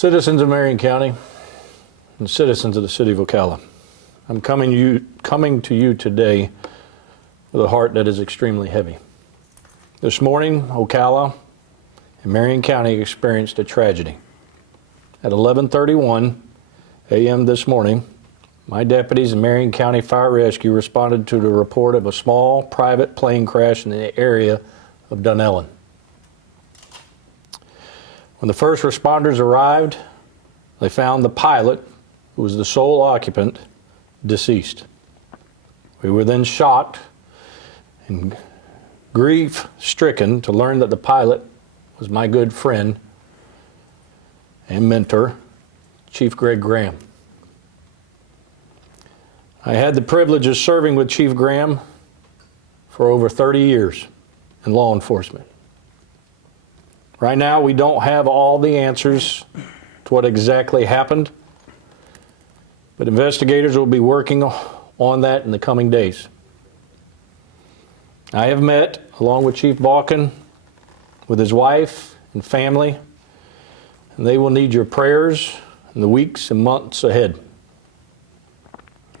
Citizens of Marion County and citizens of the city of Ocala, I'm coming to you today with a heart that is extremely heavy. This morning, Ocala and Marion County experienced a tragedy. At 11:31 a.m. this morning, my deputies in Marion County Fire Rescue responded to the report of a small private plane crash in the area of Dunellen. When the first responders arrived, they found the pilot, who was the sole occupant, deceased. We were then shocked and grief-stricken to learn that the pilot was my good friend and mentor, Chief Greg Graham. I had the privilege of serving with Chief Graham for over 30 years in law enforcement. Right now, we don't have all the answers to what exactly happened, but investigators will be working on that in the coming days. I have met, along with Chief Balkin, with his wife and family, and they will need your prayers in the weeks and months ahead.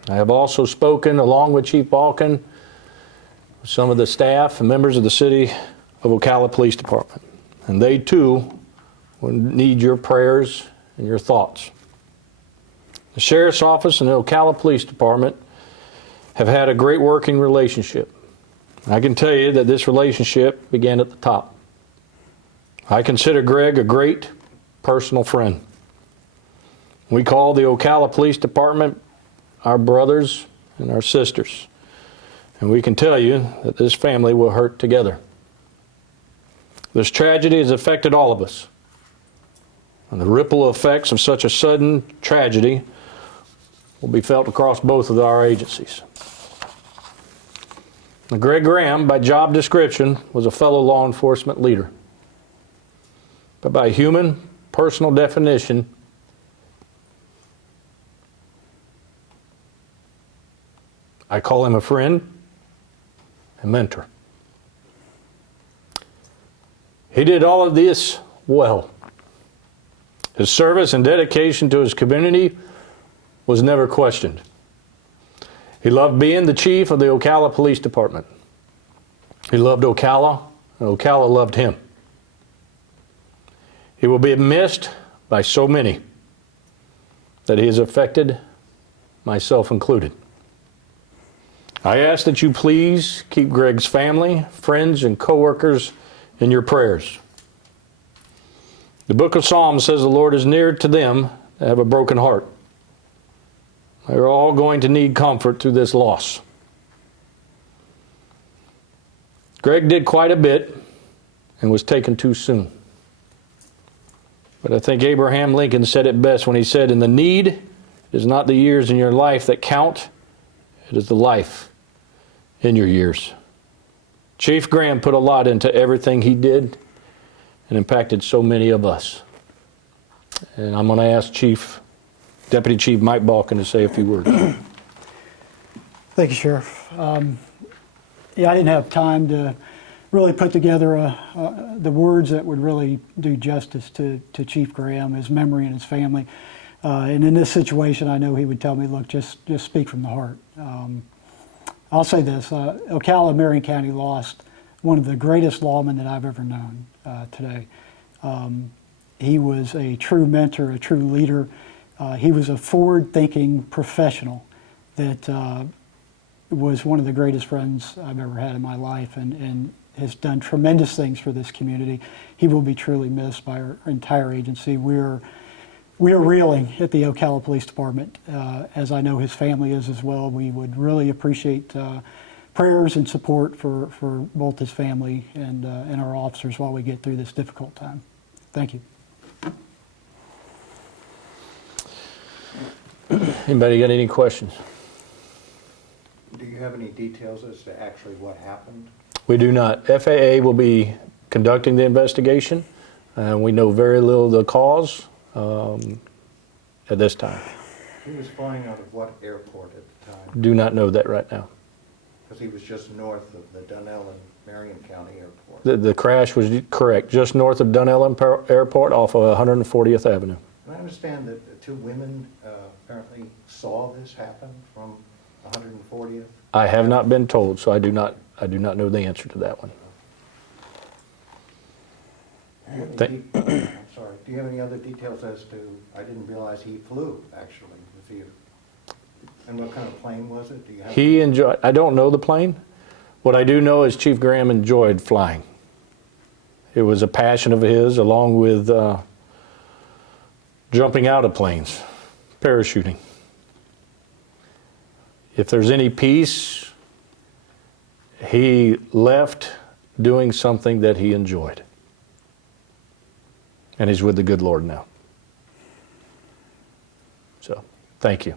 I have also spoken, along with Chief Balkin, with some of the staff and members of the City of Ocala Police Department. And they too will need your prayers and your thoughts. The Sheriff's Office and the Ocala Police Department have had a great working relationship. I can tell you that this relationship began at the top. I consider Greg a great personal friend. We call the Ocala Police Department our brothers and our sisters. And we can tell you that this family will hurt together. This tragedy has affected all of us. And the ripple effects of such a sudden tragedy will be felt across both of our agencies. Now, Greg Graham, by job description, was a fellow law enforcement leader. But by human, personal definition, I call him a friend and mentor. He did all of this well. His service and dedication to his community was never questioned. He loved being the chief of the Ocala Police Department. He loved Ocala, and Ocala loved him. He will be missed by so many that he has affected, myself included. I ask that you please keep Greg's family, friends, and co-workers in your prayers. The book of Psalms says the Lord is near to them that have a broken heart. They're all going to need comfort through this loss. Greg did quite a bit and was taken too soon. But I think Abraham Lincoln said it best when he said, "In the need, it is not the years in your life that count, it is the life in your years." Chief Graham put a lot into everything he did and impacted so many of us. And I'm going to ask Deputy Chief Mike Balkin to say a few words. Thank you, Sheriff. I didn't have time to really put together the words that would really do justice to Chief Graham, his memory, and his family. And in this situation, I know he would tell me, look, just speak from the heart. I'll say this, Ocala, Marion County lost one of the greatest lawmen that I've ever known today. He was a true mentor, a true leader. He was a forward-thinking professional that was one of the greatest friends I've ever had in my life and has done tremendous things for this community. He will be truly missed by our entire agency. We are reeling at the Ocala Police Department, as I know his family is as well. We would really appreciate prayers and support for both his family and our officers while we get through this difficult time. Thank you. Anybody got any questions? Do you have any details as to actually what happened? We do not. FAA will be conducting the investigation. We know very little of the cause at this time. He was flying out of what airport at the time? Do not know that right now. Because he was just north of the Dunellen, Marion County Airport. The crash was correct, just north of Dunellen Airport off of 140th Avenue. I understand that the two women apparently saw this happen from 140th. I have not been told, so I do not know the answer to that one. Do you have Thank- I'm sorry, do you have any other details as to, I didn't realize he flew, actually, was he, and what kind of plane was it? Do you have? He enjoyed, I don't know the plane. What I do know is Chief Graham enjoyed flying. It was a passion of his, along with jumping out of planes, parachuting. If there's any peace, he left doing something that he enjoyed. And he's with the good Lord now. So, thank you.